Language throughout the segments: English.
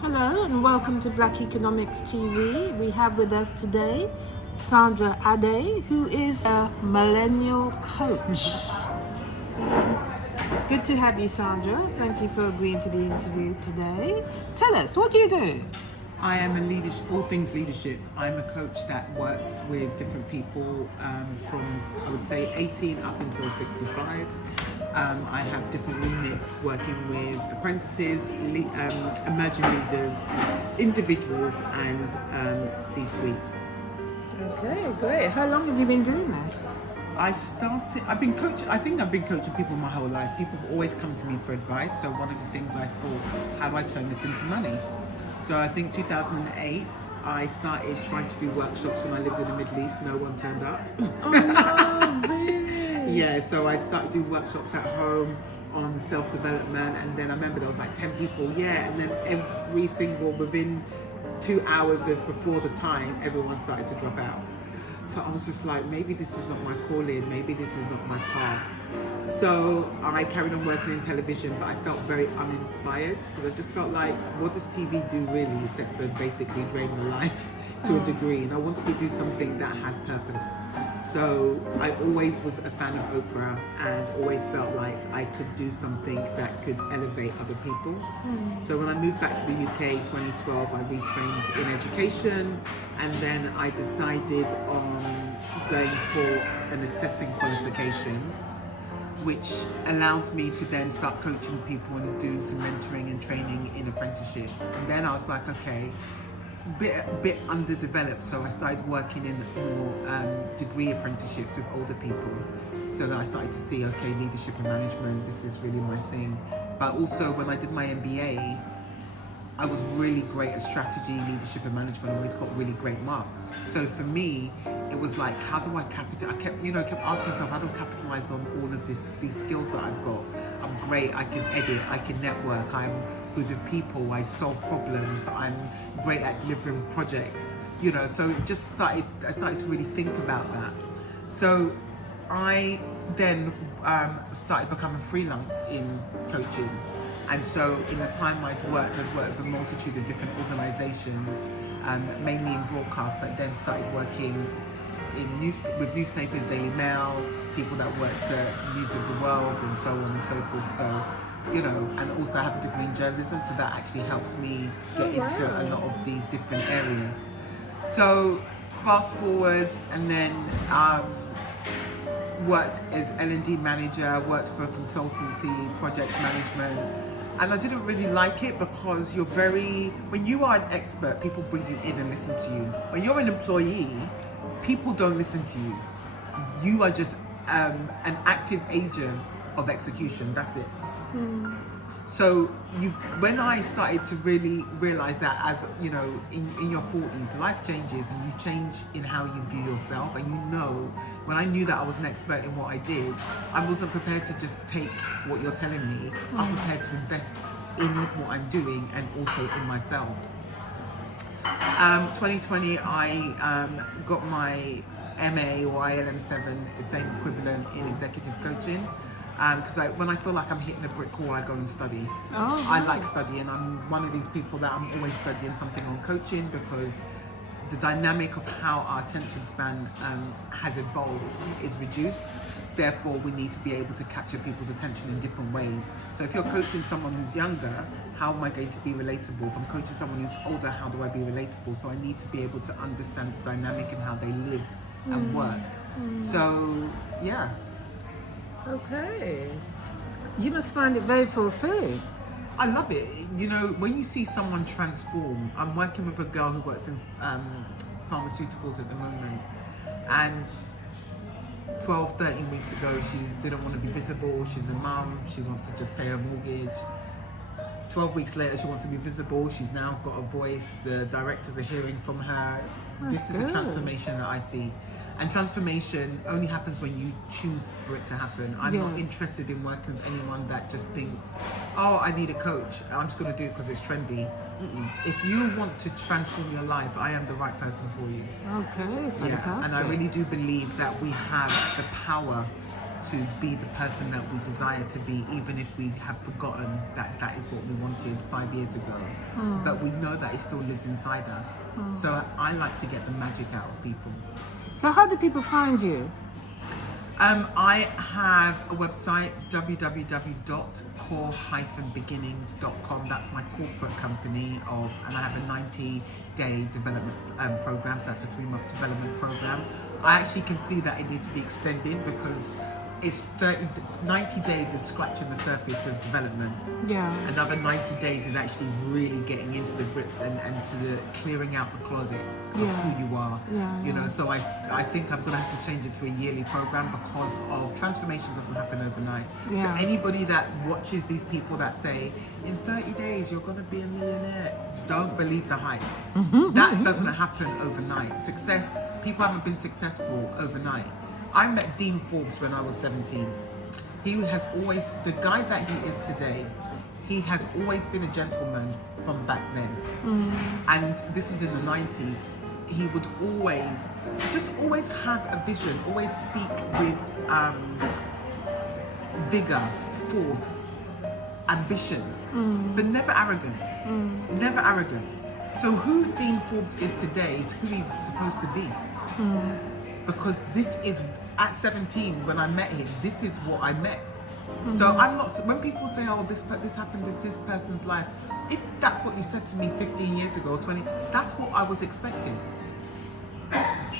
Hello and welcome to Black Economics TV. We have with us today Sandra ADDAE, who is a millennial coach. Good to have you, Sandra. Thank you for agreeing to the interview today. Tell us, what do you do? I am a leadership, all things leadership. I'm a coach that works with different people from, I would say, 18 up until 65. I have different remits working with apprentices, emerging leaders, individuals, and C-suites. Okay, great. How long have you been doing this? I think I've been coaching people my whole life. People have always come to me for advice. So one of the things I thought, how do I turn this into money? So I think 2008, I started trying to do workshops when I lived in the Middle East. No one turned up. Oh, no, really? Yeah, so I started doing workshops at home on self-development, and then I remember there was like 10 people, and then within 2 hours before the time, everyone started to drop out. So I was just like, maybe this is not my calling, maybe this is not my path. So I carried on working in television, but I felt very uninspired because I just felt like, what does TV do really except for basically drain your life to a degree? And I wanted to do something that had purpose. So I always was a fan of Oprah and always felt like I could do something that could elevate other people. So when I moved back to the UK 2012, I retrained in education, and then I decided on going for an assessing qualification, which allowed me to then start coaching people and doing some mentoring and training in apprenticeships. And then I was like, okay, bit underdeveloped, so I started working in more degree apprenticeships with older people. So that I started to see, okay, leadership and management, this is really my thing. But also when I did my MBA, I was really great at strategy, leadership and management. I always got really great marks. So for me, it was like, how do I capitalize? I kept asking myself, how do I capitalize on all of these skills that I've got? I'm great, I can edit, I can network, I'm good with people, I solve problems, I'm great at delivering projects, so I started to really think about that. So I then started becoming freelance in coaching. And so in the time I'd worked with a multitude of different organizations, mainly in broadcast, but then started working with newspapers, Daily Mail, people that worked at News of the World and so on and so forth. So, and also I have a degree in journalism, so that actually helps me get into a lot of these different areas. So fast forward, and then worked as L&D manager, worked for a consultancy, project management. And I didn't really like it because when you are an expert, people bring you in and listen to you. When you're an employee, people don't listen to you. You are just an active agent of execution, that's it. So when I started to really realize that, as in your 40s, life changes and you change in how you view yourself. And when I knew that I was an expert in what I did, I wasn't prepared to just take what you're telling me. I'm prepared to invest in what I'm doing and also in myself. 2020, I got my MA or ILM7, the same equivalent in executive coaching. Because when I feel like I'm hitting a brick wall, I go and study. I like studying. I'm one of these people that I'm always studying something on coaching, because the dynamic of how our attention span has evolved is reduced. Therefore, we need to be able to capture people's attention in different ways. So if you're coaching someone who's younger, how am I going to be relatable? If I'm coaching someone who's older, how do I be relatable? So I need to be able to understand the dynamic and how they live and work. So, yeah. Okay. You must find it very fulfilling. I love it. When you see someone transform, I'm working with a girl who works in pharmaceuticals at the moment, and 12, 13 weeks ago, she didn't want to be visible. She's a mum, she wants to just pay her mortgage. 12 weeks later, she wants to be visible. She's now got a voice. The directors are hearing from her. This is the transformation that I see. And transformation only happens when you choose for it to happen. I'm not interested in working with anyone that just thinks, oh, I need a coach, I'm just going to do it because it's trendy. If you want to transform your life, I am the right person for you. Okay, fantastic. And I really do believe that we have the power to be the person that we desire to be, even if we have forgotten that that is what we wanted 5 years ago. But we know that it still lives inside us. So I like to get the magic out of people. So how do people find you? I have a website, www.core-beginnings.com. That's my corporate company and I have a 90-day development program. So that's a 3-month development program. I actually can see that it needs to be extended because it's 90 days is scratching the surface of development. Yeah. Another 90 days is actually really getting into the grips and to the clearing out the closet of who you are. You know, so I think I'm going to have to change it to a yearly program because of transformation doesn't happen overnight. So anybody that watches these people that say, in 30 days you're going to be a millionaire, don't believe the hype. That doesn't happen overnight. People haven't been successful overnight. I met Dean Forbes when I was 17. He has always, the guy that he is today, he has always been a gentleman from back then. And this was in the 90s. He would always have a vision, always speak with vigor, force, ambition, but never arrogant. Never arrogant. So who Dean Forbes is today is who he was supposed to be. Because this is, at 17 when I met him, this is what I met. So I'm not, when people say, oh, this happened in this person's life, if that's what you said to me 15 years ago, 20, that's what I was expecting.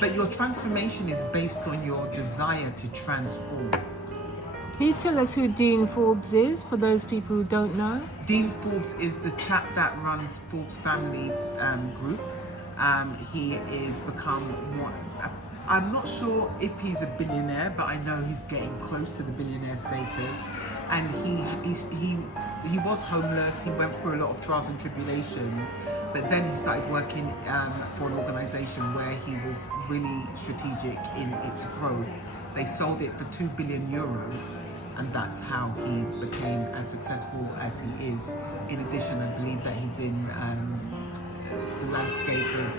But your transformation is based on your desire to transform. Please tell us who Dean Forbes is, for those people who don't know. Dean Forbes is the chap that runs Forbes Family Group. He is become one. I'm not sure if he's a billionaire, but I know he's getting close to the billionaire status. And he was homeless. He went through a lot of trials and tribulations, but then he started working for an organization where he was really strategic in its growth. They sold it for 2 billion euros, and that's how he became as successful as he is. In addition, I believe that he's in the landscape of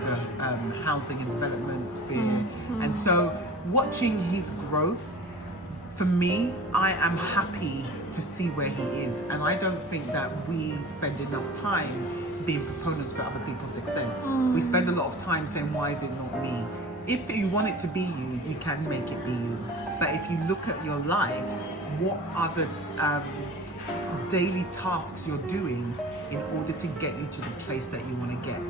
the housing and development sphere. And so watching his growth, for me, I am happy to see where he is. And I don't think that we spend enough time being proponents for other people's success. We spend a lot of time saying, why is it not me? If you want it to be you, you can make it be you. But if you look at your life, what are the daily tasks you're doing in order to get you to the place that you want to get?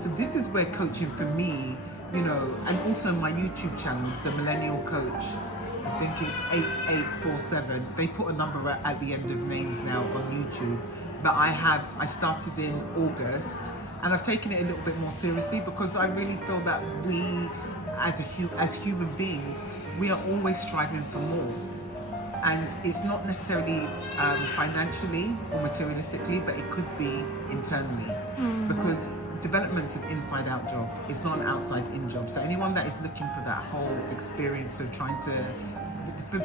So this is where coaching for me, you know, and also my YouTube channel, The Millennial Coach, I think it's 8847. They put a number at the end of names now on YouTube. But I started in August, and I've taken it a little bit more seriously because I really feel that we, as human beings, we are always striving for more. And it's not necessarily financially or materialistically, but it could be internally. Because development's an inside-out job. It's not an outside-in job. So anyone that is looking for that whole experience of trying to,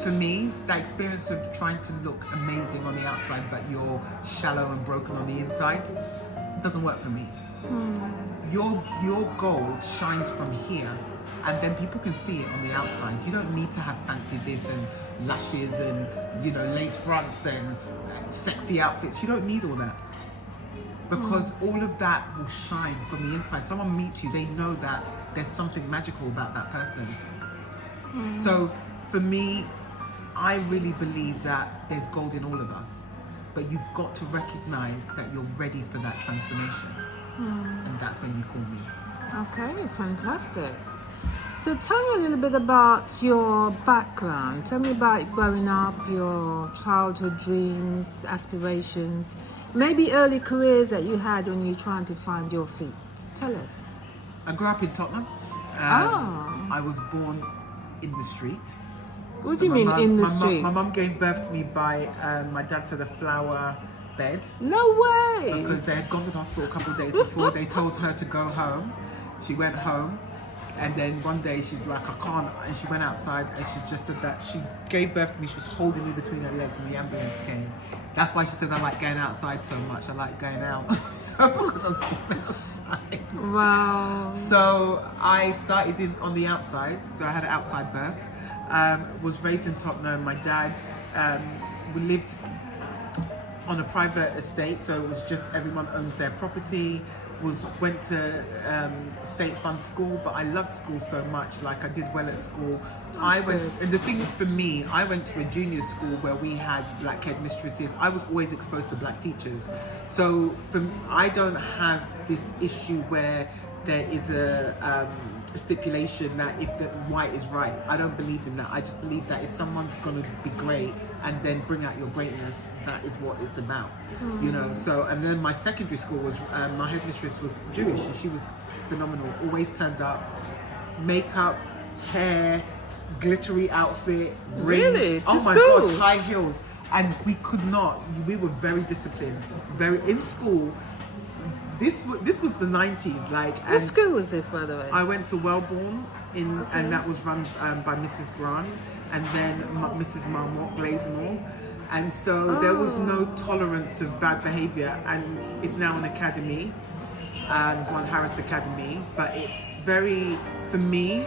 for me, that experience of trying to look amazing on the outside, but you're shallow and broken on the inside, doesn't work for me. Your gold shines from here, and then people can see it on the outside. You don't need to have fancy this and lashes and, you know, lace fronts and sexy outfits. You don't need all that. Because all of that will shine from the inside. Someone meets you, they know that there's something magical about that person. So for me, I really believe that there's gold in all of us, but you've got to recognize that you're ready for that transformation. And that's when you call me. Okay, fantastic. So tell me a little bit about your background. Tell me about growing up, your childhood dreams, aspirations, maybe early careers that you had when you were trying to find your feet. Tell us. I grew up in Tottenham. I was born in the street. What do you mean in the street? My mum gave birth to me by, my dad said, a flower bed. No way! Because they had gone to the hospital a couple of days before. They told her to go home. She went home. And then one day she's like, I can't. And she went outside and she just said that she gave birth to me. She was holding me between her legs and the ambulance came. That's why she said, I like going outside so much. I like going out. So because I was born outside. Wow. So I started on the outside. So I had an outside birth. Was raised in Tottenham. My dad, we lived on a private estate, so it was just everyone owns their property. Went to state fund school, but I loved school so much. Like I did well at school. And the thing for me, I went to a junior school where we had black headmistresses. I was always exposed to black teachers, so I don't have this issue where there is a stipulation that if the white is right. I don't believe in that. I just believe that if someone's gonna be great and then bring out your greatness, that is what it's about. You know. So, and then my secondary school was my headmistress was Jewish, and she was phenomenal. Always turned up, makeup, hair, glittery outfit, rings. Really? Oh my school? God, high heels, and we could not. We were very disciplined. Very in school. This was the 90s, like. What school was this, by the way? I went to Wellborn and that was run by Mrs. Grant, and then Mrs. Marmot, Glazemore, and so there was no tolerance of bad behaviour, and it's now an academy, Grant Harris Academy, but it's very, for me,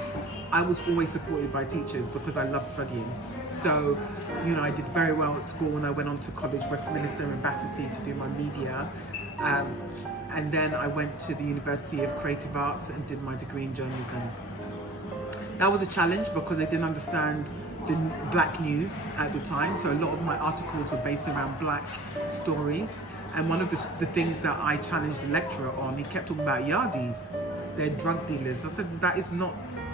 I was always supported by teachers because I love studying. So, you know, I did very well at school, and I went on to college, Westminster and Battersea, to do my media. And then I went to the University of Creative Arts and did my degree in journalism. That was a challenge because I didn't understand the black news at the time. So a lot of my articles were based around black stories. And one of the things that I challenged the lecturer on, he kept talking about yardies. They're drug dealers. I said, that is not.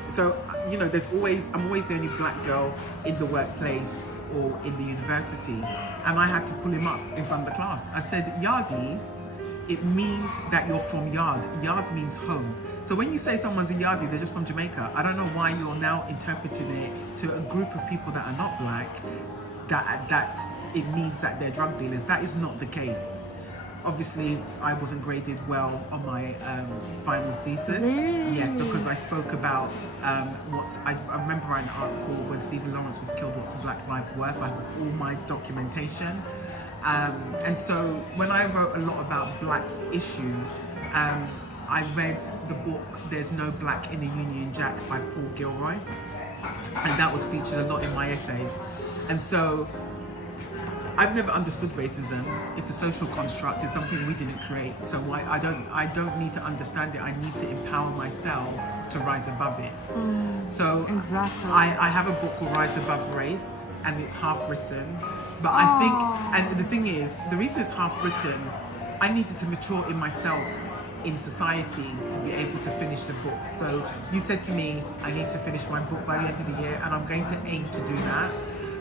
So, you know, I'm always the only black girl in the workplace or in the university. And I had to pull him up in front of the class. I said, yardies, it means that you're from yard. Yard means home. So when you say someone's a yardie, they're just from Jamaica. I don't know why you're now interpreting it to a group of people that are not black, that it means that they're drug dealers. That is not the case. Obviously, I wasn't graded well on my final thesis. Really? Yes, because I spoke about I remember an article when Stephen Lawrence was killed, what's a black life worth? I have all my documentation. And so when I wrote a lot about black issues, I read the book There's No Black in the Union Jack by Paul Gilroy, and that was featured a lot in my essays. And so I've never understood racism. It's a social construct. It's something we didn't create. So I don't need to understand it. I need to empower myself to rise above it. So Exactly. I have a book called Rise Above Race, and it's half written. But I think, and the thing is, the reason it's half written, I needed to mature in myself, in society, to be able to finish the book. So you said to me, I need to finish my book by the end of the year, and I'm going to aim to do that,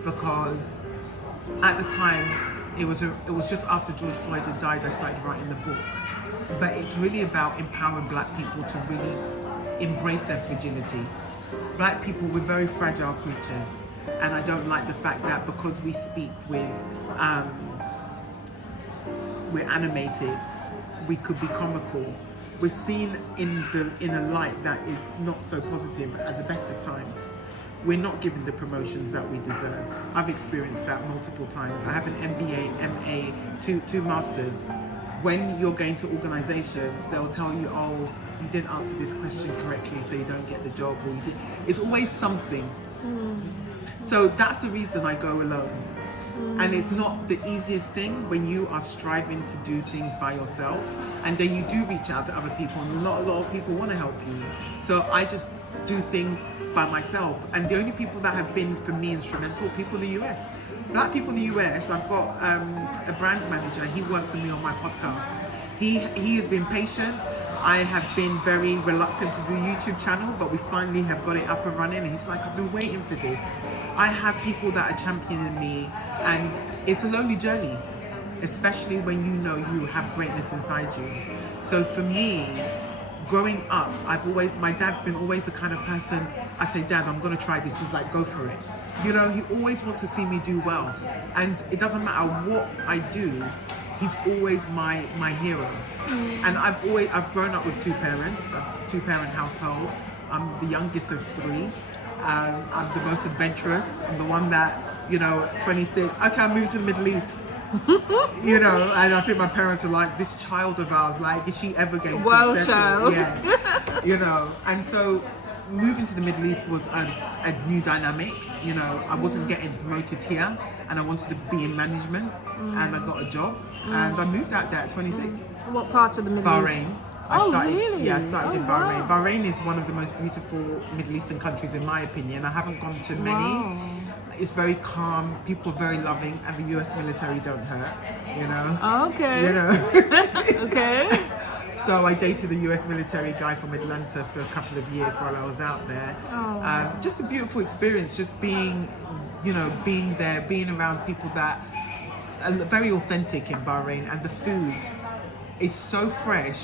because at the time, it was just after George Floyd had died, I started writing the book. But it's really about empowering black people to really embrace their fragility. Black people, we're very fragile creatures. And I don't like the fact that because we speak with, we're animated, we could be comical. We're seen in a light that is not so positive at the best of times. We're not given the promotions that we deserve. I've experienced that multiple times. I have an MBA, MA, two masters. When you're going to organizations, they'll tell you, oh, you didn't answer this question correctly, so you don't get the job. Or you did. It's always something. So that's the reason I go alone. And it's not the easiest thing when you are striving to do things by yourself, and then you do reach out to other people, and not a lot of people want to help you. So I just do things by myself. And the only people that have been, for me, instrumental are people in the US. Black people in the US, I've got a brand manager, he works with me on my podcast. He has been patient. I have been very reluctant to do a YouTube channel, but we finally have got it up and running, and he's like, I've been waiting for this. I have people that are championing me, and it's a lonely journey, especially when you know you have greatness inside you. So for me, growing up, my dad's been always the kind of person, I say, Dad, I'm gonna try this. He's like, go for it. You know, he always wants to see me do well. And it doesn't matter what I do, he's always my hero. And I've grown up with two parents, a two-parent household. I'm the youngest of three. I'm the most adventurous. I'm the one that, you know, at 26, okay, I'm moving to the Middle East. You know, and I think my parents were like, this child of ours, like, is she ever going to settle? Child. Yeah. You know, and so moving to the Middle East was a new dynamic. you know, I wasn't getting promoted here, and I wanted to be in management, and I got a job, and I moved out there at 26. What part of the Middle East? Bahrain. Really? Yeah, I started in Bahrain. Wow. Bahrain is one of the most beautiful Middle Eastern countries in my opinion. I haven't gone to many. Wow. It's very calm, people are very loving, and the US military don't hurt, you know. Okay. You know. Okay. So I dated a US military guy from Atlanta for a couple of years while I was out there. Just a beautiful experience, just being, you know, being there, being around people that are very authentic in Bahrain, and the food is so fresh.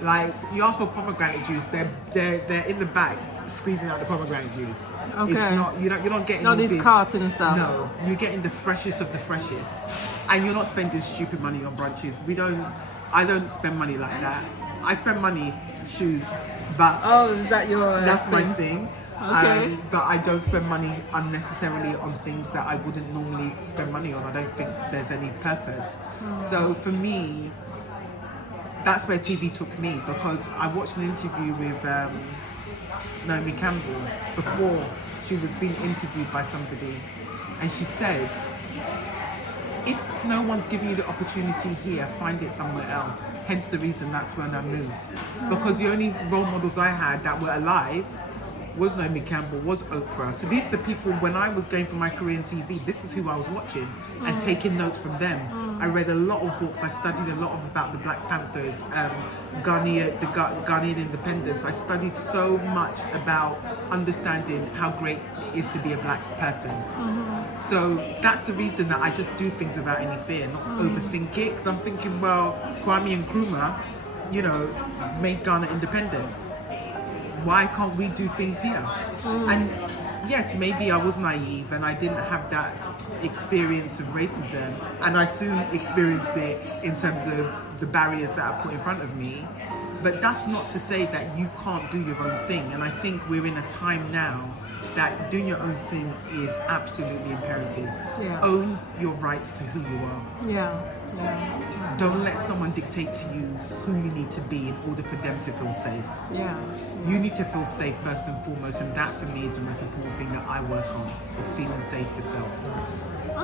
Like, you ask for pomegranate juice, they're in the back squeezing out the pomegranate juice. Okay. It's not, you're not getting Not all these this- carton stuff. No, you're getting the freshest of the freshest, and you're not spending stupid money on brunches. I don't spend money like that. I spend money shoes, but Oh, is that your? that's my thing. Okay. But I don't spend money unnecessarily on things that I wouldn't normally spend money on. I don't think there's any purpose. So for me, that's where TV took me, because I watched an interview with Naomi Campbell before she was being interviewed by somebody, and she said, if no one's giving you the opportunity here, find it somewhere else. Hence the reason that's when I moved. Because the only role models I had that were alive was Naomi Campbell, was Oprah. So these are the people, when I was going for my career in TV, this is who I was watching and taking notes from them. I read a lot of books, I studied a lot about the Black Panthers, the Ghanaian independence. I studied so much about understanding how great it is to be a black person. So that's the reason that I just do things without any fear, not overthink it. Because I'm thinking, well, Kwame Nkrumah, you know, made Ghana independent. Why can't we do things here? And yes, maybe I was naive and I didn't have that experience of racism, and I soon experienced it in terms of the barriers that are put in front of me. But that's not to say that you can't do your own thing. And I think we're in a time now that doing your own thing is absolutely imperative. Yeah. Own your rights to who you are. Yeah. Don't let someone dictate to you who you need to be in order for them to feel safe. Yeah. You need to feel safe first and foremost, and that for me is the most important thing that I work on, is feeling safe for self.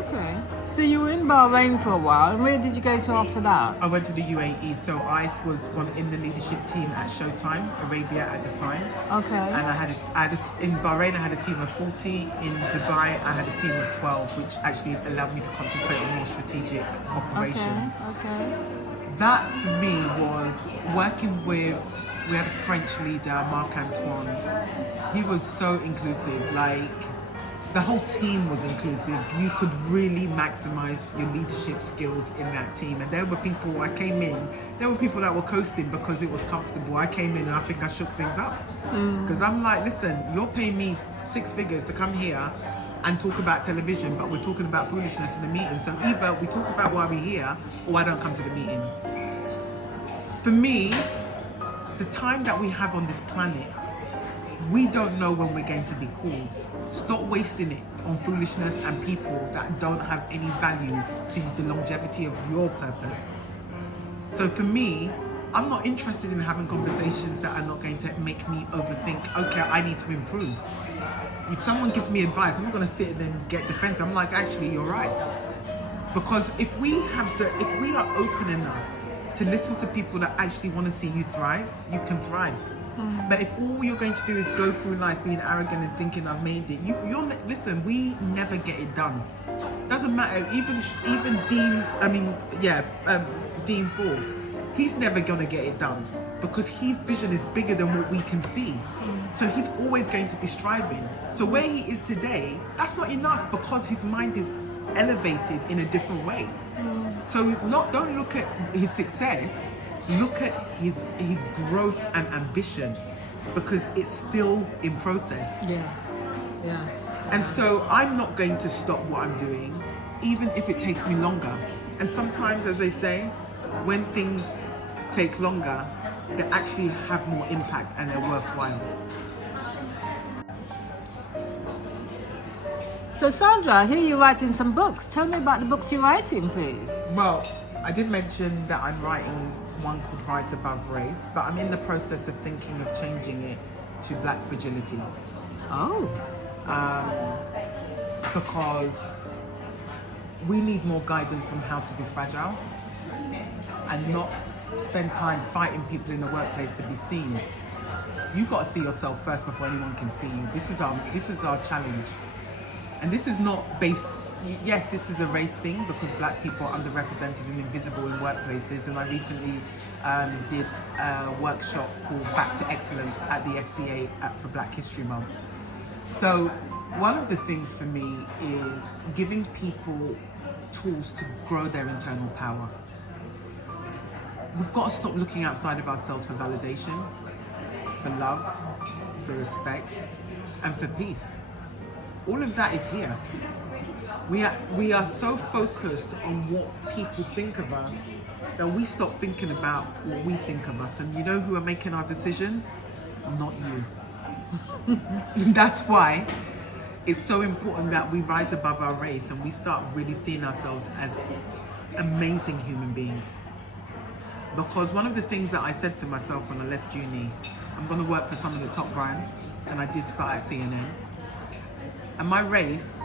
Okay. So you were in Bahrain for a while, and where did you go to after that? I went to the UAE, so I was one in the leadership team at Showtime Arabia at the time. Okay. And in Bahrain I had a team of 40, in Dubai I had a team of 12, which actually allowed me to concentrate on more strategic operations. Okay. That for me was working with, we had a French leader, Marc-Antoine. He was so inclusive, like the whole team was inclusive. You could really maximize your leadership skills in that team. And there were people, there were people that were coasting because it was comfortable. I came in and I think I shook things up. Because I'm like, listen, you're paying me 6 figures to come here and talk about television, but we're talking about foolishness in the meeting. So either we talk about why we're here, or I don't come to the meetings. For me, the time that we have on this planet, we don't know when we're going to be called. Stop wasting it on foolishness and people that don't have any value to the longevity of your purpose. So for me, I'm not interested in having conversations that are not going to make me overthink, okay, I need to improve. If someone gives me advice, I'm not going to sit and then get defensive. I'm like, actually, you're right. Because if we are open enough to listen to people that actually want to see you thrive, you can thrive. But if all you're going to do is go through life being arrogant and thinking I've made it, listen, we never get it done. Doesn't matter. Even Dean Forbes, he's never gonna get it done because his vision is bigger than what we can see. So he's always going to be striving. So where he is today, that's not enough because his mind is elevated in a different way. So don't look at his success. Look at his growth and ambition, because it's still in process. Yeah. And so I'm not going to stop what I'm doing, even if it takes me longer. And sometimes, as they say, when things take longer, they actually have more impact and they're worthwhile. So Sandra, I hear you're writing some books. Tell me about the books you're writing, please. Well, I did mention that I'm writing one called Rise Above Race, but I'm in the process of thinking of changing it to Black Fragility. Oh. because we need more guidance on how to be fragile and not spend time fighting people in the workplace to be seen. You've got to see yourself first before anyone can see you. This is our challenge. And this is not based, yes, this is a race thing because black people are underrepresented and invisible in workplaces. And I recently did a workshop called Back to Excellence at the FCA for Black History Month. So one of the things for me is giving people tools to grow their internal power. We've got to stop looking outside of ourselves for validation, for love, for respect, and for peace. All of that is here. We are so focused on what people think of us that we stop thinking about what we think of us. And you know who are making our decisions? Not you. That's why it's so important that we rise above our race and we start really seeing ourselves as amazing human beings. Because one of the things that I said to myself when I left uni, I'm going to work for some of the top brands, and I did start at CNN. And my race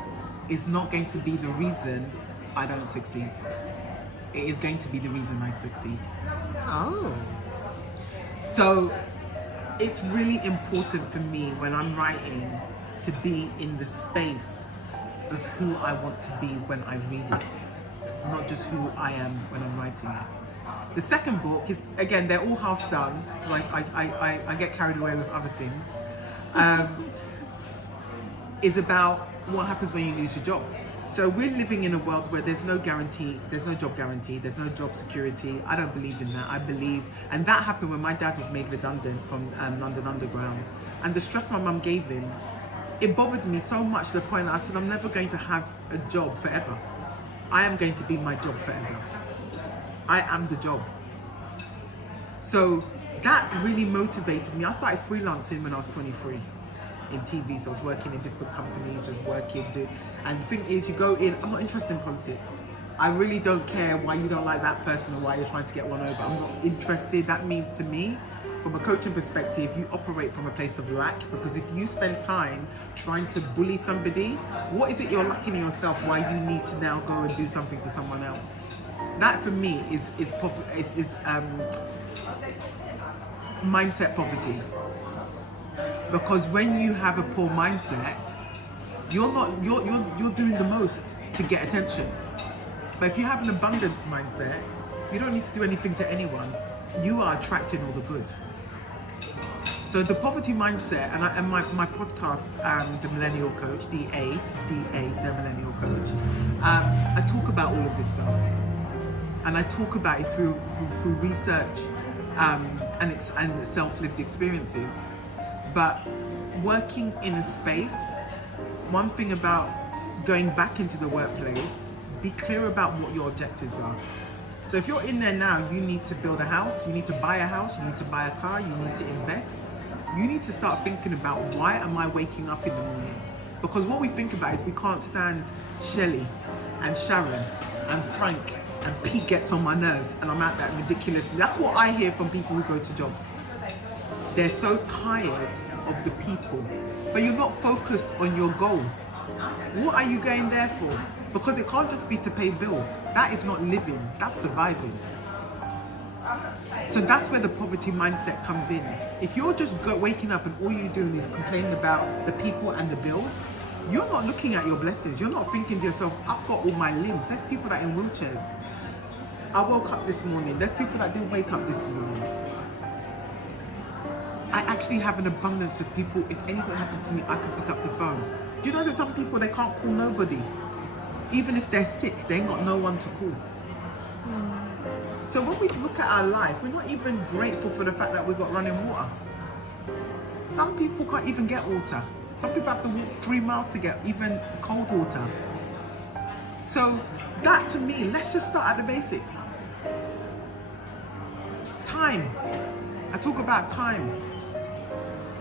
is not going to be the reason I don't succeed. It is going to be the reason I succeed. Oh. So it's really important for me when I'm writing to be in the space of who I want to be when I read it, not just who I am when I'm writing it. The second book is, again, they're all half done. Like I get carried away with other things. Is about what happens when you lose your job. So we're living in a world where there's no guarantee, there's no job guarantee, there's no job security. I don't believe in that. I believe, and that happened when my dad was made redundant from London Underground. And the stress my mum gave him, it bothered me so much to the point that I said, I'm never going to have a job forever. I am going to be my job forever. I am the job. So that really motivated me. I started freelancing when I was 23 in TV, so I was working in different companies, just working. And the thing is, you go in, I'm not interested in politics. I really don't care why you don't like that person or why you're trying to get one over. I'm not interested. That means to me, from a coaching perspective, you operate from a place of lack, because if you spend time trying to bully somebody, what is it you're lacking in yourself why you need to now go and do something to someone else? That for me is mindset poverty. Because when you have a poor mindset, you're doing the most to get attention. But if you have an abundance mindset, you don't need to do anything to anyone. You are attracting all the good. So the poverty mindset, and my podcast, The Millennial Coach, DA, The Millennial Coach, I talk about all of this stuff. And I talk about it through research and self-lived experiences. But working in a space, one thing about going back into the workplace, be clear about what your objectives are. So if you're in there now, you need to build a house, you need to buy a house, you need to buy a car, you need to invest. You need to start thinking about, why am I waking up in the morning? Because what we think about is we can't stand Shelley and Sharon and Frank and Pete gets on my nerves and I'm at that ridiculously. That's what I hear from people who go to jobs. They're so tired of the people, but you're not focused on your goals. What are you going there for? Because it can't just be to pay bills. That is not living, that's surviving. So that's where the poverty mindset comes in. If you're just waking up and all you're doing is complaining about the people and the bills, you're not looking at your blessings. You're not thinking to yourself, I've got all my limbs. There's people that are in wheelchairs. I woke up this morning. There's people that didn't wake up this morning. I actually have an abundance of people. If anything happened to me, I could pick up the phone. Do you know that some people, they can't call nobody? Even if they're sick, they ain't got no one to call. So when we look at our life, we're not even grateful for the fact that we've got running water. Some people can't even get water. Some people have to walk 3 miles to get even cold water. So that, to me, let's just start at the basics. Time. I talk about time.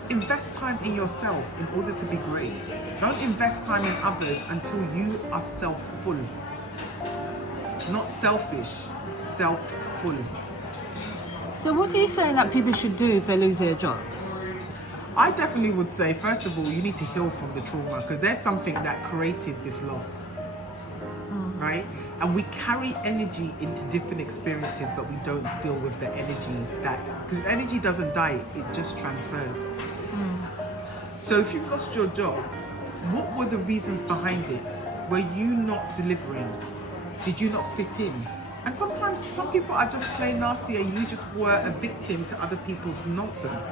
Invest time in yourself in order to be great. Don't invest time in others until you are self-full. Not selfish, self-full. So what are you saying that people should do if they lose their job? I definitely would say, first of all, you need to heal from the trauma because there's something that created this loss, right? And we carry energy into different experiences, but we don't deal with the energy because energy doesn't die, it just transfers. So if you've lost your job, what were the reasons behind it? Were you not delivering? Did you not fit in? And sometimes some people are just plain nasty and you just were a victim to other people's nonsense.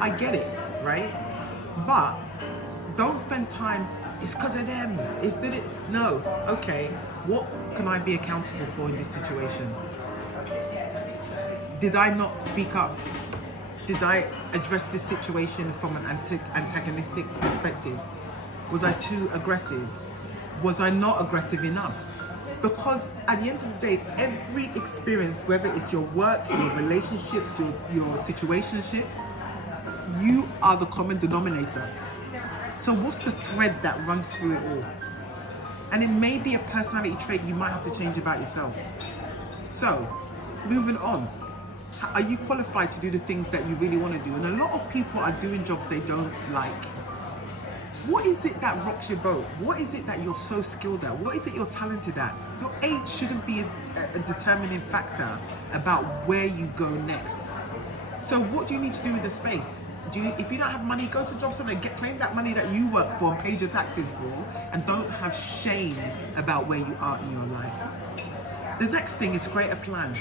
I get it, right? But don't spend time, it's because of them. No, okay, what can I be accountable for in this situation? Did I not speak up? Did I address this situation from an antagonistic perspective? Was I too aggressive? Was I not aggressive enough? Because at the end of the day, every experience, whether it's your work, your relationships, your situationships, you are the common denominator. So what's the thread that runs through it all? And it may be a personality trait you might have to change about yourself. So, moving on. Are you qualified to do the things that you really want to do? And a lot of people are doing jobs they don't like. What is it that rocks your boat? What is it that you're so skilled at? What is it you're talented at? Your age shouldn't be a determining factor about where you go next. So what do you need to do with the space? If you don't have money, go to Job Centre, claim that money that you work for and paid your taxes for, and don't have shame about where you are in your life. The next thing is create a plan.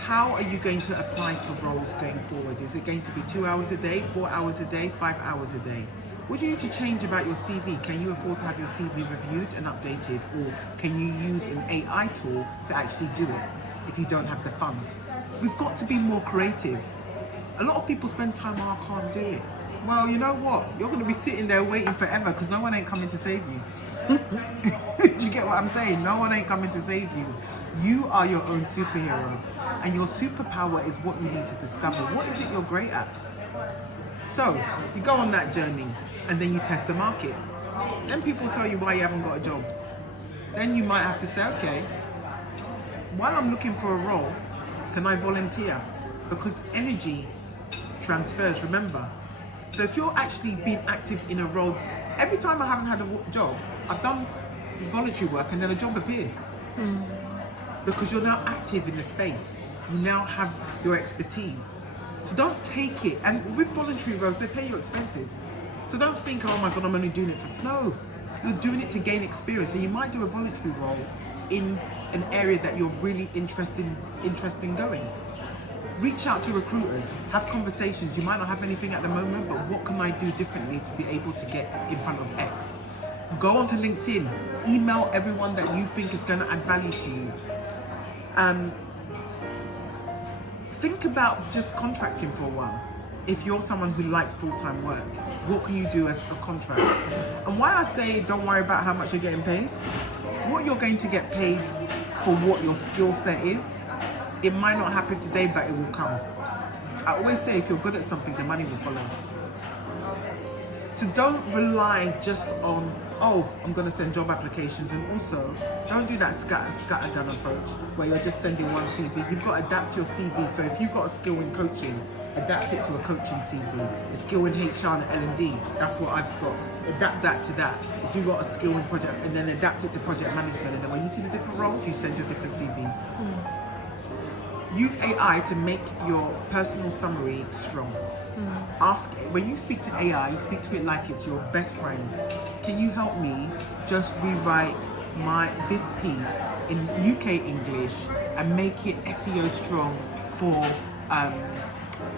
How are you going to apply for roles going forward? Is it going to be 2 hours a day, 4 hours a day, 5 hours a day? What do you need to change about your CV? Can you afford to have your CV reviewed and updated? Or can you use an AI tool to actually do it if you don't have the funds? We've got to be more creative. A lot of people spend time, oh, I can't do it. Well, you know what? You're going to be sitting there waiting forever because no one ain't coming to save you. Do you get what I'm saying? No one ain't coming to save you. You are your own superhero. And your superpower is what you need to discover. What is it you're great at? So, you go on that journey and then you test the market. Then people tell you why you haven't got a job. Then you might have to say, okay, while I'm looking for a role, can I volunteer? Because energy transfers, remember. So if you're actually being active in a role, every time I haven't had a job, I've done voluntary work and then a job appears. Because you're now active in the space. You now have your expertise. So don't take it. And with voluntary roles, they pay your expenses. So don't think, oh my God, I'm only doing it for... No, you're doing it to gain experience. And you might do a voluntary role in an area that you're really interested in going. Reach out to recruiters, have conversations. You might not have anything at the moment, but what can I do differently to be able to get in front of X? Go onto LinkedIn, email everyone that you think is going to add value to you. Think about just contracting for a while. If you're someone who likes full-time work, what can you do as a contract? And why I say don't worry about how much you're getting paid, what you're going to get paid for what your skill set is, it might not happen today, but it will come. I always say if you're good at something, the money will follow. So don't rely just on, oh, I'm going to send job applications. And also, don't do that scattergun approach where you're just sending one CV. You've got to adapt your CV. So if you've got a skill in coaching, adapt it to a coaching CV. A skill in HR and L&D, that's what I've got. Adapt that to that. If you've got a skill in project, and then adapt it to project management. And then when you see the different roles, you send your different CVs. Use AI to make your personal summary strong. Ask, when you speak to AI, you speak to it like it's your best friend. Can you help me just rewrite this piece in UK English and make it SEO strong for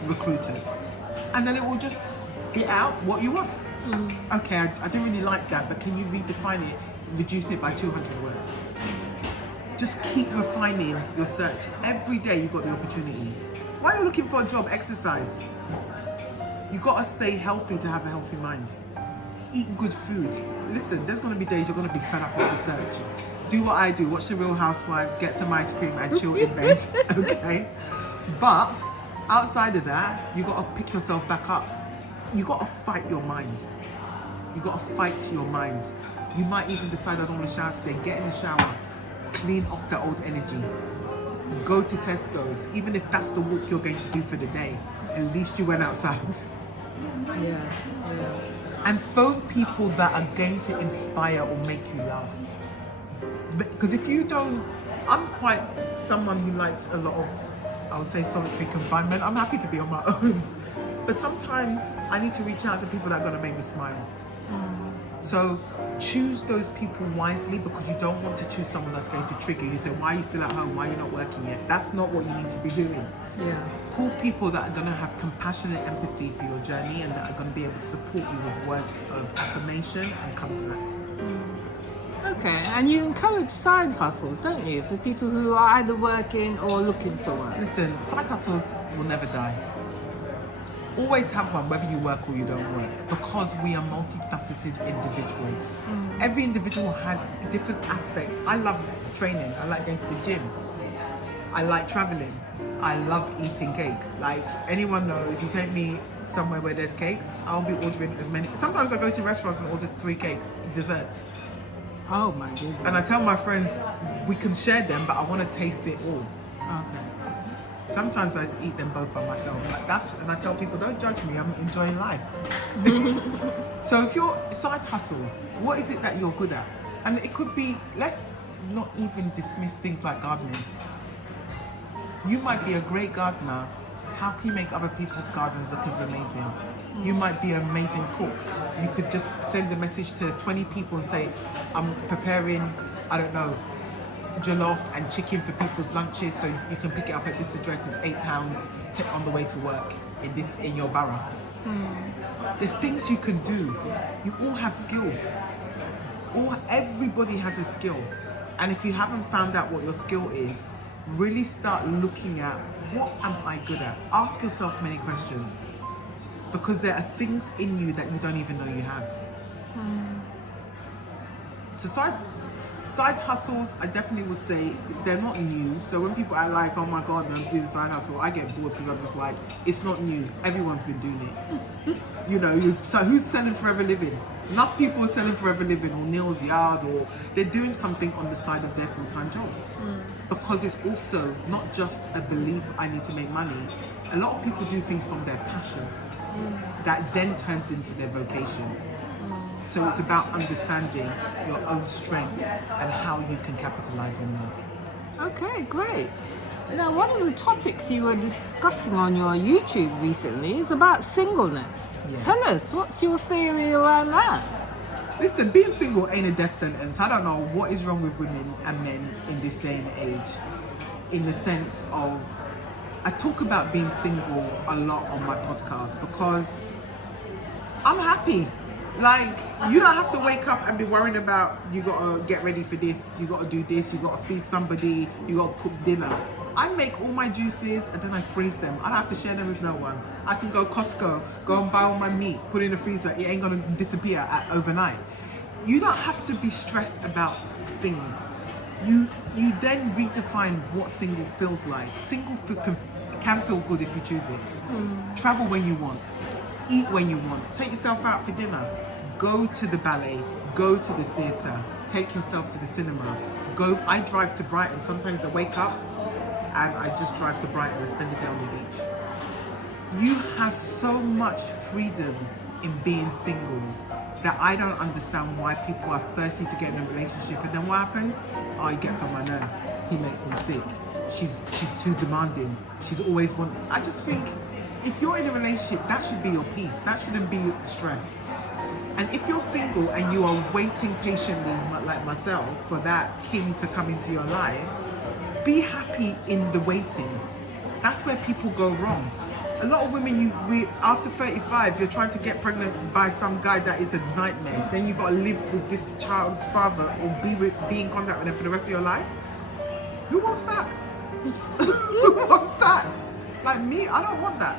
recruiters? And then it will just spit out what you want. Okay, I don't really like that, but can you redefine it, reduce it by 200 words? Just keep refining your search. Every day you've got the opportunity. While you're looking for a job, exercise. You gotta stay healthy to have a healthy mind. Eat good food. Listen, there's gonna be days you're gonna be fed up with the search. Do what I do, watch The Real Housewives, get some ice cream and chill in bed, okay? But outside of that, you gotta pick yourself back up. You gotta fight your mind. You gotta fight your mind. You might even decide I don't wanna shower today, get in the shower. Clean off the old energy. Go to Tesco's, even if that's the walk you're going to do for the day. At least you went outside. Yeah. Yeah. And phone people that are going to inspire or make you laugh. Because if you don't, I'm quite someone who likes a lot of, I would say, solitary confinement. I'm happy to be on my own. But sometimes I need to reach out to people that are going to make me smile. So choose those people wisely, because you don't want to choose someone that's going to trigger you. You say, why are you still at home? Why are you not working yet? That's not what you need to be doing. Yeah. Call people that are going to have compassionate empathy for your journey and that are going to be able to support you with words of affirmation and comfort. Okay, and you encourage side hustles, don't you, for people who are either working or looking for work? Listen, side hustles will never die. Always have one, whether you work or you don't work, because we are multifaceted individuals. Every individual has different aspects. I love training. I like going to the gym. I like traveling. I love eating cakes. Like, anyone knows, you take me somewhere where there's cakes, I'll be ordering as many. Sometimes I go to restaurants and order 3 cakes, desserts. Oh my goodness. And I tell my friends, we can share them, but I want to taste it all. Okay. Sometimes I eat them both by myself. Like, and I tell people, don't judge me, I'm enjoying life. So if you're side hustle, what is it that you're good at? And it could be, let's not even dismiss things like gardening. You might be a great gardener. How can you make other people's gardens look as amazing? You might be an amazing cook. You could just send a message to 20 people and say, I'm preparing, I don't know, jollof and chicken for people's lunches, so you can pick it up at this address. It's £8 on the way to work in your borough. There's things you can do. You all have skills. Everybody has a skill. And if you haven't found out what your skill is, really start looking at, what am I good at? Ask yourself many questions, because there are things in you that you don't even know you have. So side hustles, I definitely would say they're not new. So when people are like, oh my God, I'm doing side hustle, I get bored, because I'm just like, it's not new. Everyone's been doing it. So who's selling Forever Living? Enough people are selling Forever Living or Neil's Yard, or they're doing something on the side of their full-time jobs. Because it's also not just a belief, I need to make money. A lot of people do things from their passion that then turns into their vocation. So it's about understanding your own strengths and how you can capitalize on those. Okay, great. Now, one of the topics you were discussing on your YouTube recently is about singleness. Yes. Tell us, what's your theory around that? Listen, being single ain't a death sentence. I don't know what is wrong with women and men in this day and age, in the sense of, I talk about being single a lot on my podcast because I'm happy. Like, you don't have to wake up and be worrying about, you gotta get ready for this, you gotta do this, you gotta feed somebody, you gotta cook dinner. I make all my juices and then I freeze them. I don't have to share them with no one. I can go Costco, go and buy all my meat, put it in the freezer. It ain't gonna disappear overnight. You don't have to be stressed about things. You then redefine what single feels like. Single can feel good if you choose it. Travel when you want. Eat when you want. Take yourself out for dinner. Go to the ballet. Go to the theatre. Take yourself to the cinema. I drive to Brighton. Sometimes I wake up and I just drive to Brighton and spend the day on the beach. You have so much freedom in being single that I don't understand why people are thirsty to get in a relationship, and then what happens? Oh, he gets on my nerves. He makes me sick. She's too demanding. She's always I just think, if you're in a relationship, that should be your peace. That shouldn't be stress. And if you're single and you are waiting patiently, like myself, for that king to come into your life, be happy in the waiting. That's where people go wrong. A lot of women, after 35, you're trying to get pregnant by some guy that is a nightmare. Then you got to live with this child's father or be in contact with them for the rest of your life. Who wants that? Who wants that? Like me, I don't want that.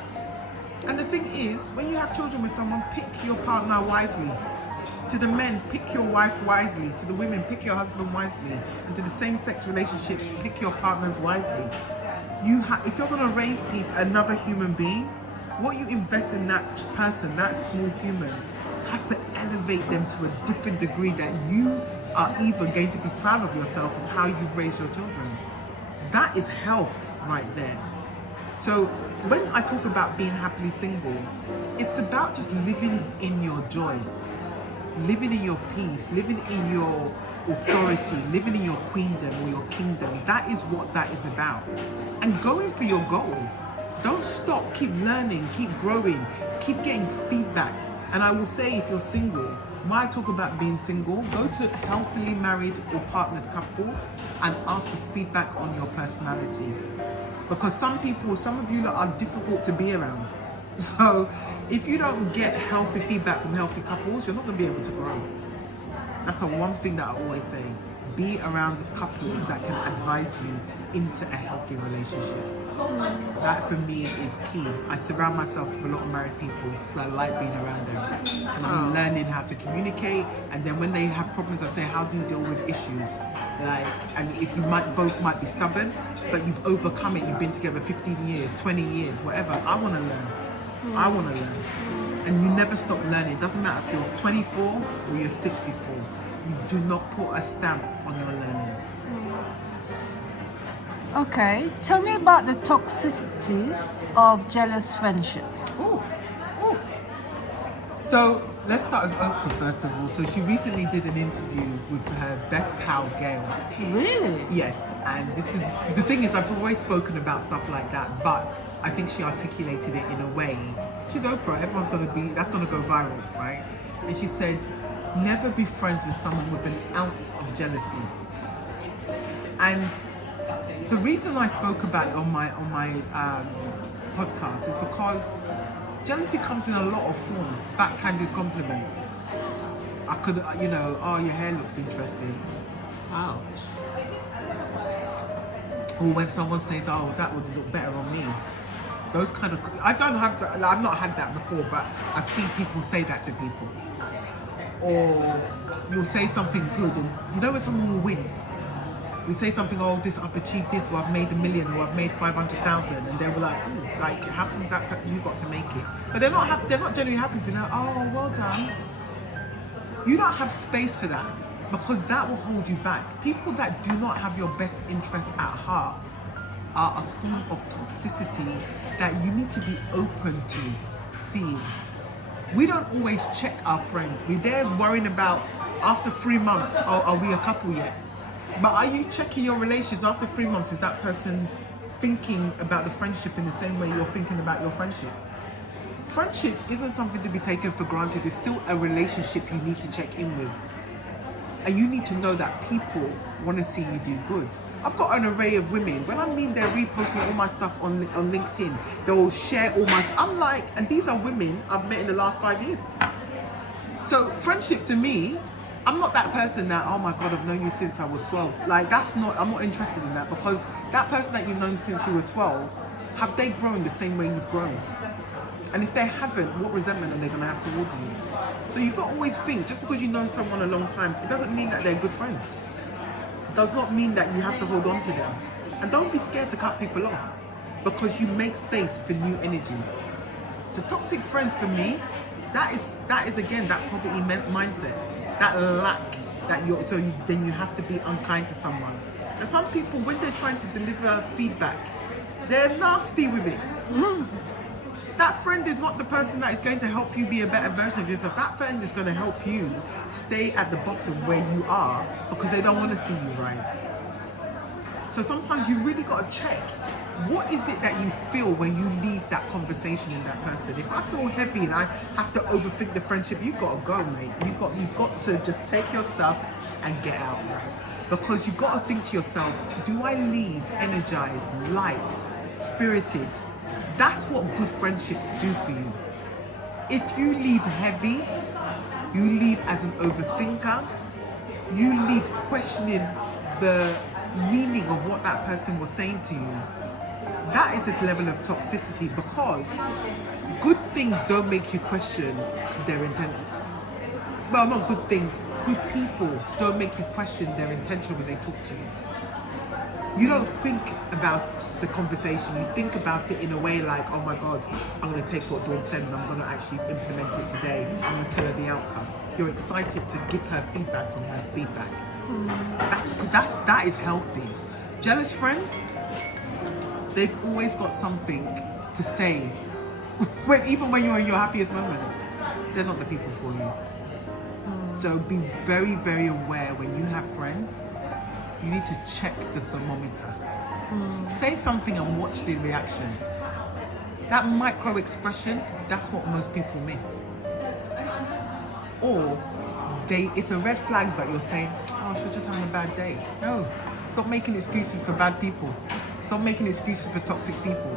And the thing is, when you have children with someone, pick your partner wisely. To the men, pick your wife wisely. To the women, pick your husband wisely. And to the same-sex relationships, pick your partners wisely. If you're going to raise another human being, what you invest in that person, that small human, has to elevate them to a different degree that you are even going to be proud of yourself of how you've raised your children. That is health right there. So when I talk about being happily single, it's about just living in your joy, living in your peace, living in your authority, living in your queendom or your kingdom. That is what that is about. And going for your goals. Don't stop, keep learning, keep growing, keep getting feedback. And I will say, if you're single, when I talk about being single, go to healthily married or partnered couples and ask for feedback on your personality. Because some of you are difficult to be around. So if you don't get healthy feedback from healthy couples, you're not going to be able to grow. That's the one thing that I always say. Be around couples that can advise you into a healthy relationship. That for me is key. I surround myself with a lot of married people because I like being around them. And I'm learning how to communicate. And then when they have problems, I say, how do you deal with issues? And if you both might be stubborn, but you've overcome it, you've been together 15 years, 20 years, whatever. I want to learn. I want to learn. And you never stop learning. It doesn't matter if you're 24 or you're 64. You do not put a stamp on your learning. Okay, tell me about the toxicity of jealous friendships. Ooh. So let's start with Oprah first of all. So she recently did an interview with her best pal Gail. Really? Yes, and this is the thing is I've always spoken about stuff like that, but I think she articulated it in a way. She's Oprah. That's gonna go viral, right? And she said, never be friends with someone with an ounce of jealousy. And the reason I spoke about it on my podcast is because jealousy comes in a lot of forms. Backhanded compliments. I could, oh, your hair looks interesting. Ouch. Or when someone says, oh, that would look better on me. Those kind of, I've not had that before, but I've seen people say that to people. Or you'll say something good, and when someone will wince. You say something, oh, I've achieved this, or I've made $1 million, or I've made 500,000, and they were like, how comes that you got to make it? But they're not genuinely happy for that. Oh, well done. You don't have space for that, because that will hold you back. People that do not have your best interest at heart are a form of toxicity that you need to be open to seeing. We don't always check our friends. We're there worrying about, after 3 months, oh, are we a couple yet? But are you checking your relations after 3 months? Is that person thinking about the friendship in the same way you're thinking about your friendship? Friendship isn't something to be taken for granted. It's still a relationship you need to check in with. And you need to know that people want to see you do good. I've got an array of women. When I mean they're reposting all my stuff on LinkedIn, they'll share all my stuff. I'm like, and these are women I've met in the last 5 years. So friendship to me, I'm not that person that, oh my God, I've known you since I was 12. I'm not interested in that, because that person that you've known since you were 12, have they grown the same way you've grown? And if they haven't, what resentment are they going to have towards you? So you've got to always think, just because you've known someone a long time, it doesn't mean that they're good friends. It does not mean that you have to hold on to them. And don't be scared to cut people off, because you make space for new energy. So toxic friends for me, that is again, that poverty mindset. That lack then you have to be unkind to someone. And some people, when they're trying to deliver feedback, they're nasty with it. That friend is not the person that is going to help you be a better version of yourself. That friend is going to help you stay at the bottom where you are, because they don't want to see you rise. So sometimes you really got to check, what is it that you feel when you leave that conversation with that person? If I feel heavy and I have to overthink the friendship, you've got to go, mate. You've got to just take your stuff and get out. Because you've got to think to yourself, do I leave energized, light, spirited? That's what good friendships do for you. If you leave heavy, you leave as an overthinker, you leave questioning the meaning of what that person was saying to you. That is a level of toxicity, because good things don't make you question their intention. Well, not good things. Good people don't make you question their intention when they talk to you. You don't think about the conversation. You think about it in a way like, oh my God, I'm going to take what Dawn said and I'm going to actually implement it today. I'm going to tell her the outcome. You're excited to give her feedback on her feedback. That is healthy. Jealous friends, they've always got something to say. Even when you're in your happiest moment, they're not the people for you. So be very, very aware when you have friends, you need to check the thermometer. Say something and watch the reaction. That micro expression, that's what most people miss. Or it's a red flag, but you're saying, oh, she's just having a bad day. No, stop making excuses for bad people. Stop making excuses for toxic people.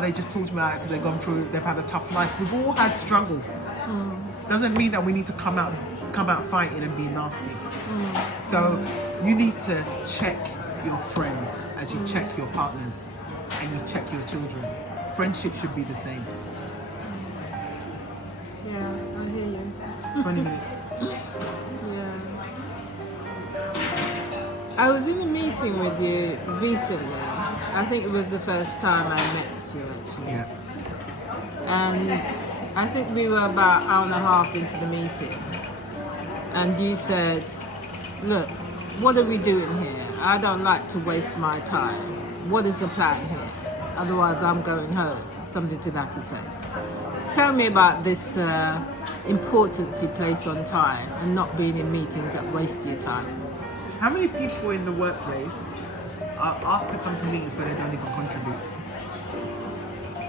They just talked about it because they've had a tough life. We've all had struggle. Doesn't mean that we need to come out fighting and be nasty. So you need to check your friends as you check your partners and you check your children. Friendship should be the same. Yeah, I hear you. 20 minutes. Yeah. I was in a meeting with you recently. I think it was the first time I met you actually. Yeah. And I think we were about an hour and a half into the meeting. And you said, look, what are we doing here? I don't like to waste my time. What is the plan here? Otherwise I'm going home. Something to that effect. Tell me about this importance you place on time and not being in meetings that waste your time. How many people in the workplace are asked to come to meetings where they don't even contribute?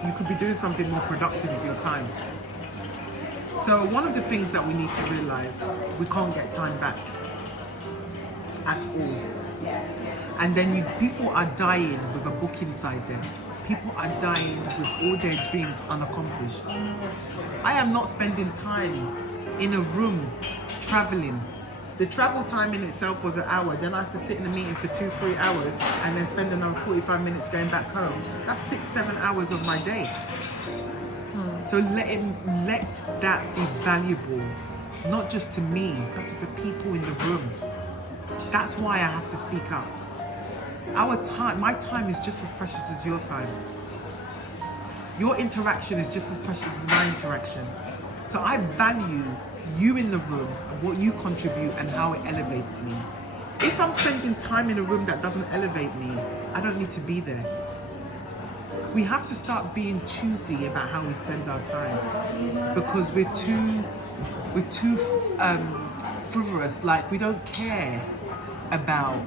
You could be doing something more productive with your time. So one of the things that we need to realize, we can't get time back at all. And then people are dying with a book inside them. People are dying with all their dreams unaccomplished. I am not spending time in a room traveling. The travel time in itself was an hour. Then I have to sit in a meeting for 2-3 hours and then spend another 45 minutes going back home. That's 6-7 hours of my day. So let that be valuable, not just to me, but to the people in the room. That's why I have to speak up. My time is just as precious as your time. Your interaction is just as precious as my interaction. So I value you in the room, what you contribute and how it elevates me. If I'm spending time in a room that doesn't elevate me, I don't need to be there. We have to start being choosy about how we spend our time, because we're too frivolous. Like, we don't care about,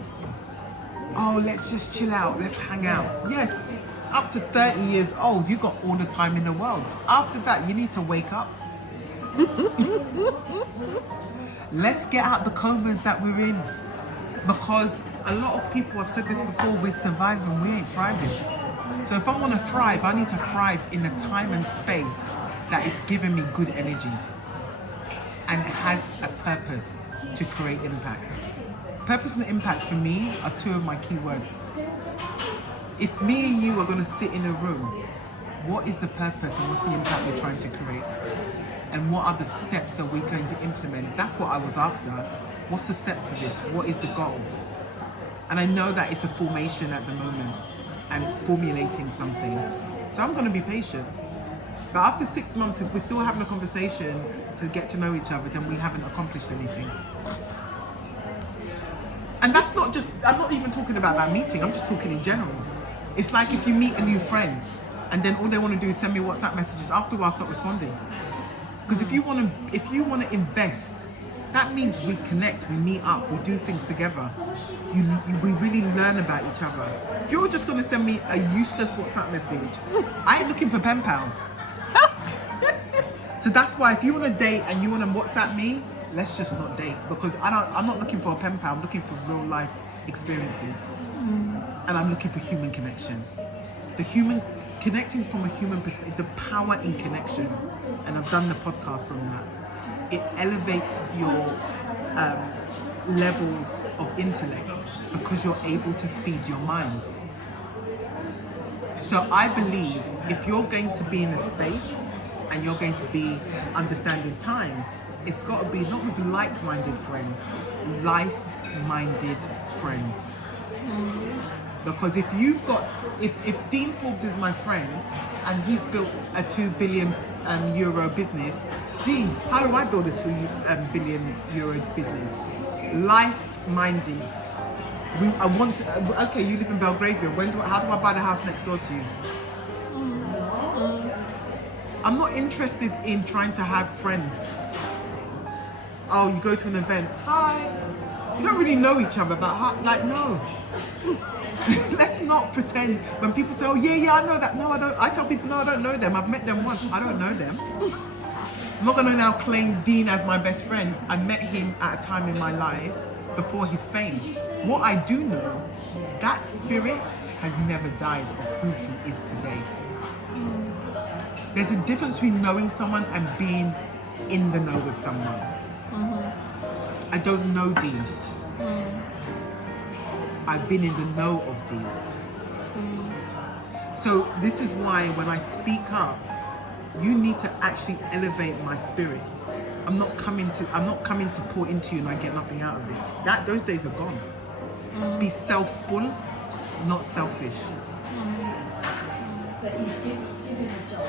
oh, let's just chill out, let's hang out. Yes, up to 30 years old, you got all the time in the world. After that, you need to wake up. Let's get out the comas that we're in, because a lot of people, I've said this before, we're surviving, we ain't thriving. So if I want to thrive, I need to thrive in the time and space that is giving me good energy and has a purpose to create impact. Purpose and impact for me are two of my key words. If me and you are going to sit in a room, what is the purpose and what's the impact we're trying to create? And what are the steps that we're going to implement? That's what I was after. What's the steps to this? What is the goal? And I know that it's a formation at the moment and it's formulating something. So I'm going to be patient. But after 6 months, if we're still having a conversation to get to know each other, then we haven't accomplished anything. And that's not just, I'm not even talking about that meeting, I'm just talking in general. It's like if you meet a new friend and then all they want to do is send me WhatsApp messages, after a while stop responding. Because if you want to invest, that means we connect, we meet up, we do things together. We really learn about each other. If you're just going to send me a useless WhatsApp message, I ain't looking for pen pals. So that's why if you want to date and you want to WhatsApp me, let's just not date, because I'm not looking for a pen pal, I'm looking for real life experiences. And I'm looking for human connection. Connecting from a human perspective, the power in connection. And I've done the podcast on that. It elevates your levels of intellect because you're able to feed your mind. So I believe if you're going to be in a space and you're going to be understanding time, it's got to be not with like-minded friends, life-minded friends. Because if Dean Forbes is my friend and he's built a 2 billion euro business, Dean, how do I build a 2 billion euro business? Life-minded. I want to, okay, you live in Belgravia. How do I buy the house next door to you? I'm not interested in trying to have friends. Oh, you go to an event. Hi. You don't really know each other, but like, no. Let's not pretend. When people say, oh, yeah, I know that. No, I don't. I tell people, no, I don't know them. I've met them once. I don't know them. I'm not going to now claim Dean as my best friend. I met him at a time in my life before his fame. What I do know, that spirit has never died of who he is today. There's a difference between knowing someone and being in the know with someone. I don't know Dean. I've been in the know of Dean. So this is why when I speak up, you need to actually elevate my spirit. I'm not coming to pour into you and I get nothing out of it. Those days are gone. Be self-full, not selfish.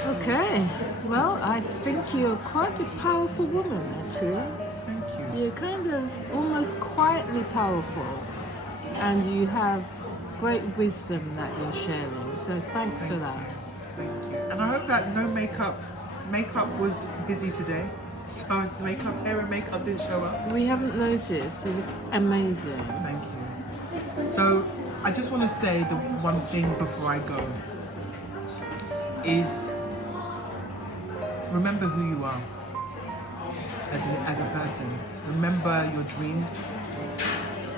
Okay, well, I think you're quite a powerful woman, actually. Thank you. You're kind of almost quietly powerful, and you have great wisdom that you're sharing. So thanks for that. Thank you. And I hope that no makeup was busy today. So hair and makeup didn't show up. We haven't noticed. You look amazing. Thank you. So I just want to say the one thing before I go is remember who you are as a person. Remember your dreams.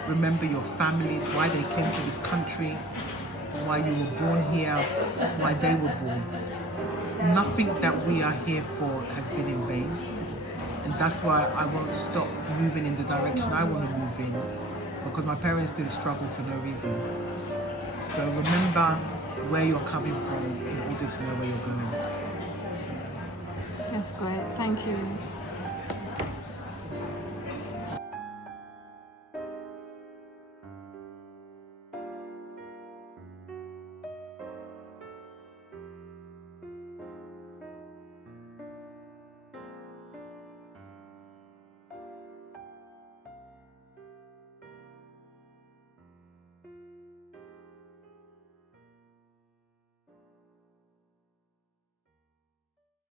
Remember your families, why they came to this country, why you were born here, why they were born. Nothing that we are here for has been in vain. And that's why I won't stop moving in the direction I want to move in, because my parents didn't struggle for no reason. So remember where you're coming from in order to know where you're going. That's great. Thank you.